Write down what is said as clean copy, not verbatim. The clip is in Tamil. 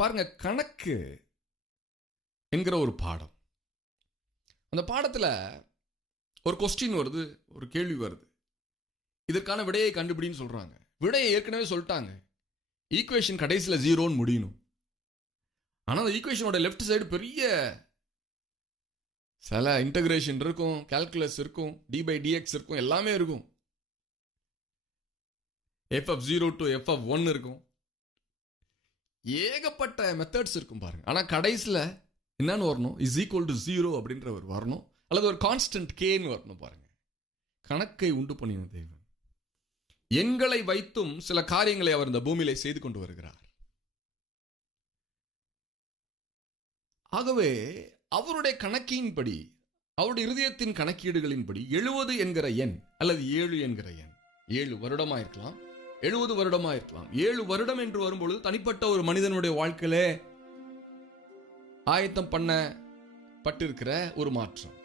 பாருங்க, கணக்கு என்கிற ஒரு பாடம். அந்த பாடத்துல ஒரு கொஸ்டின் வருது, ஒரு கேள்வி வருது. இதற்கான விடையை கண்டுபிடின்னு சொல்றாங்க. விடையை ஏற்கனவே சொல்லிட்டாங்க. ஈக்குவேஷன் கடைசியில் 0ன்னு முடியணும். ஆனால் அந்த ஈக்குவேஷனோட லெஃப்ட் சைடு பெரிய சில இன்டகிரேஷன் இருக்கும், கால்குலஸ் இருக்கும், d/dx இருக்கும், எல்லாமே இருக்கும். f(0) to f(1) இருக்கும். ஏகப்பட்ட மெத்தட்ஸ் இருக்கும் பாருங்க. ஆனால் கடைசியில் என்னன்னு வரணும்? இஸ் ஈக்குவல் டு 0 அப்படின்ற ஒரு வரணும், அல்லது ஒரு கான்ஸ்டன்ட் கேன்னு வரணும். பாருங்க, கணக்கை உண்டு பண்ணின தேவன் எண்களை வைத்தும் சில காரியங்களை அவர் இந்த பூமியிலே செய்து கொண்டு வருகிறார். ஆகவே அவருடைய கணக்கின்படி, அவருடைய இருதயத்தின் கணக்கீடுகளின்படி 70 என்கிற எண் அல்லது 7 என்கிற எண், 7 வருடமா இருக்கலாம், 70 வருடமா இருக்கலாம். 7 வருடம் என்று வரும்பொழுது தனிப்பட்ட ஒரு மனிதனுடைய வாழ்க்கையிலே ஆயத்தம் பண்ணப்பட்டிருக்கிற ஒரு மாற்றம்.